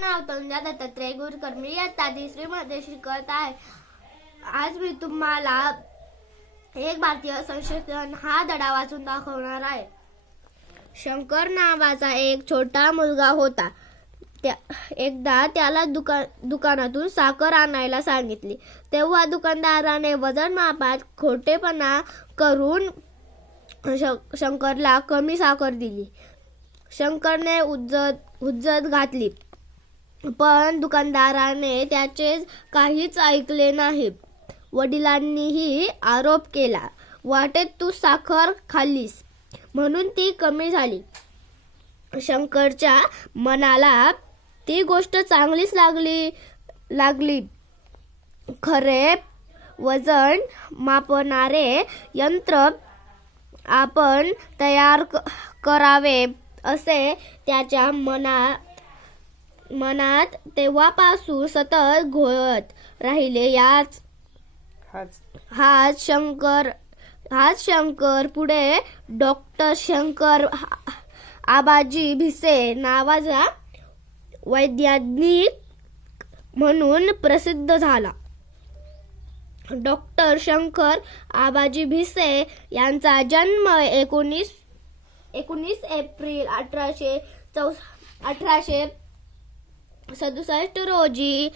नाव तंजा दत्तात्रय गुरकर. मी इयत्ता तिसरीमध्ये शिकत आहे. आज मी तुम्हाला एक भारतीय संशोधन हा धडा वाचून दाखवणार आहे. शंकर नावाचा एक छोटा मुलगा होता. त्या एकदा त्याला दुका दुकानातून साखर आणायला सांगितली. तेव्हा दुकानदाराने वजन मापात खोटेपणा करून शंकरला कमी साखर दिली. शंकरने उज्जत उज्जत घातली. पण दुकानदाराने त्याचे काहीच ऐकले नाही. वडिलांनीही आरोप केला वाटेत तू साखर खाल्लीस. म्हणून ती कमी झाली. शंकरच्या मनाला ती गोष्ट चांगलीच लागली लागली. खरे वजन मापणारे यंत्र आपण तयार करावे असे त्याच्या मना मनात तेव्हापासून सतत घोळत राहिले याच. हाच. शंकर हाच शंकर पुढे डॉक्टर शंकर आबाजी भिसे नावाचा वैज्ञानिक म्हणून प्रसिद्ध झाला. डॉक्टर शंकर आबाजी भिसे यांचा जन्म एकोणीस एकोणीस एप्रिल अठराशे चौ अठराशे सदुसष्ट रोजी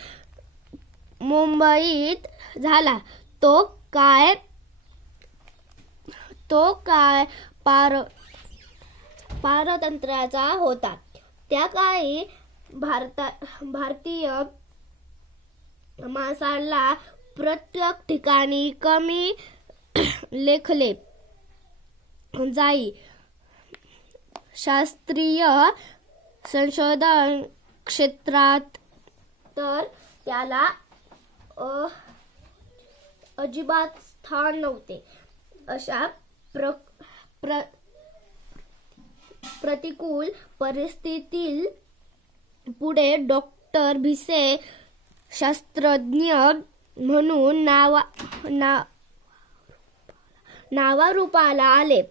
मुंबईत झाला. तो काय तो काय पार पारतंत्र्याचा होता. त्या काळी भारता भारतीय माणसाला प्रत्येक ठिकाणी कमी लेखले जाई. शास्त्रीय संशोधन क्षेत्रात तर त्याला अजिबात स्थान नव्हते. अशा प्र, प्र प्रतिकूल परिस्थितीतील पुढे डॉक्टर भिसे शास्त्रज्ञ म्हणून नावा ना नावारूपाला आले.